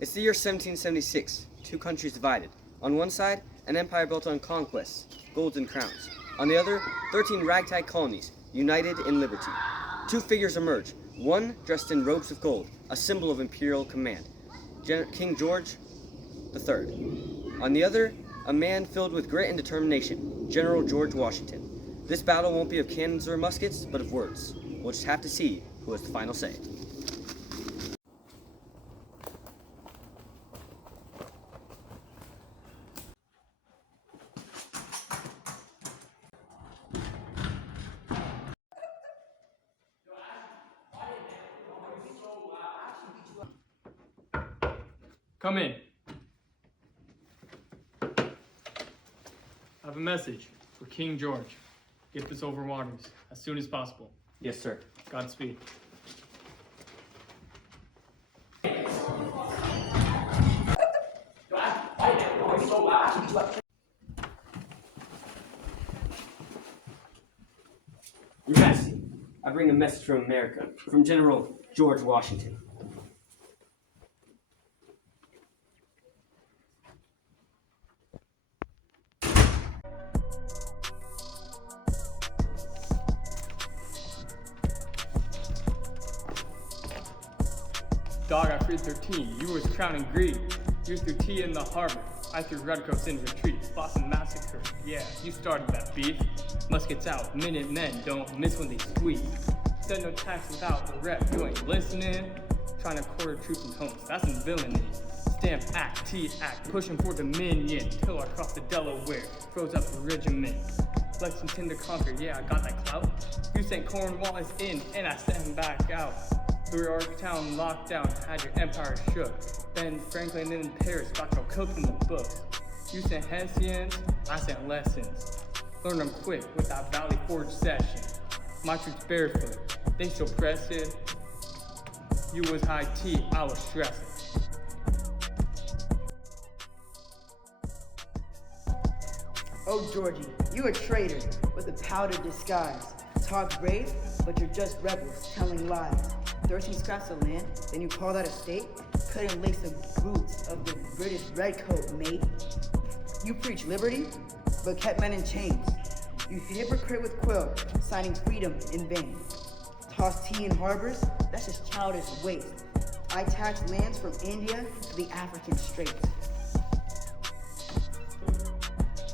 It's the year 1776, two countries divided. On one side, an empire built on conquests, golden crowns. On the other, 13 ragtag colonies, united in liberty. Two figures emerge, one dressed in robes of gold, a symbol of imperial command, King George III. On the other, a man filled with grit and determination, General George Washington. This battle won't be of cannons or muskets, but of words. We'll just have to see who has the final say. Come in. I have a message for King George. Get this over waters as soon as possible. Yes, sir. Godspeed. Your Majesty, I bring a message from America, from General George Washington. Dog, I freed 13. You was crowned in greed. You threw tea in the harbor. I threw redcoats in retreat. Boston massacre. Yeah, you started that beef. Muskets out. Minute men don't miss when they squeeze. Said no tax without the rep. You ain't listening. Trying to quarter troops in homes. That's some villainy. Stamp act, T act. Pushing for dominion. Till I cross the Delaware. Froze up the regiment. Lexington to conquer. Yeah, I got that clout. You sent Cornwallis in and I sent him back out. Through Yorktown lockdown, had your empire shook. Ben Franklin in Paris got your cooked in the books. You sent Hessians, I sent lessons. Learn them quick with that Valley Forge session. My troops barefoot, they still pressing. You was high tea, I was stressing. Oh Georgie, you a traitor with a powdered disguise. Talk brave, but you're just rebels telling lies. 13 scraps of land, then you call that a state? Couldn't lace the boots of the British redcoat, mate. You preach liberty, but kept men in chains. You hypocrite with quill, signing freedom in vain. Toss tea in harbors, that's just childish waste. I tax lands from India to the African Straits.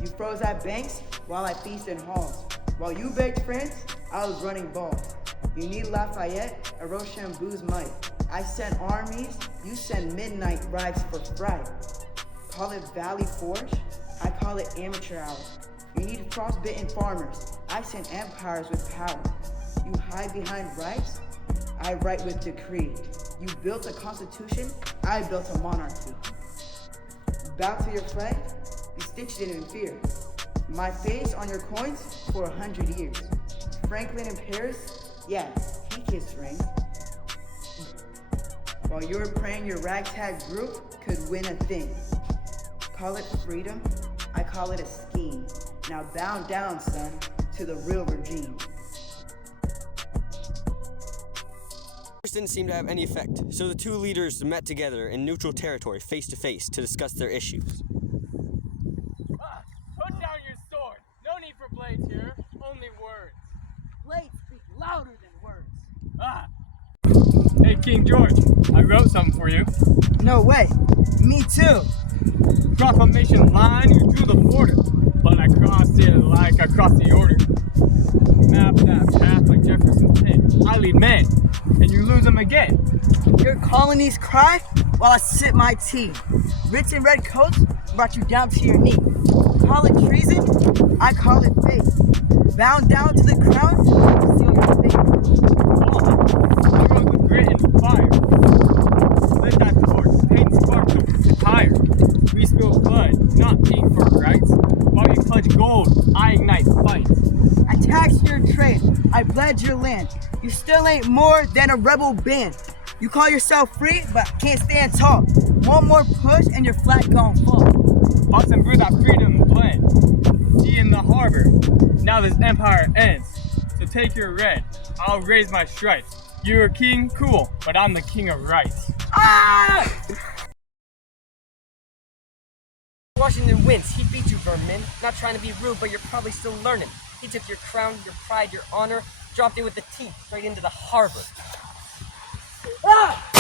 You froze at banks while I feast in halls. While you begged France, I was running balls. You need Lafayette, or Rochambeau's might. I send armies, you send midnight rides for fright. Call it Valley Forge, I call it amateur hour. You need frostbitten farmers, I send empires with power. You hide behind rights, I write with decree. You built a constitution, I built a monarchy. Bow to your flag, you stitched it in fear. My face on your coins for 100 years. Franklin in Paris, yeah, he kissed rings. While you were praying your ragtag group could win a thing. Call it freedom, I call it a scheme. Now bow down, son, to the real regime. This didn't seem to have any effect, so the two leaders met together in neutral territory face to face to discuss their issues. Put down your sword. No need for blades here, only words. Blades speak louder than words. Hey, King George, I wrote something for you. No way, me too. Proclamation line, you drew the border, but I crossed it like I crossed the order. Map that path like Jefferson's pen. I lead men, and you lose them again. Your colonies cry while I sip my tea. Rich and red coats brought you down to your knee. Call it treason, I call it fate. Bound down to the crown, seal your fate. You rose with grit and fire. Lit that torch, paint sparks of fire. We spill blood, not ink for rights. While you clutch gold, I ignite fights. I taxed your trade, I bled your land. You still ain't more than a rebel band. You call yourself free, but can't stand tall. One more push and your flag gon' fall. Fought and brew that freedom blend. Tea in the harbor, now this empire ends. So take your red, I'll raise my stripes. You're a king, cool, but I'm the king of rights. Ah! Washington wins. He beat you, Vermin. Not trying to be rude, but you're probably still learning. He took your crown, your pride, your honor, dropped it with the teeth straight into the harbor. Ah!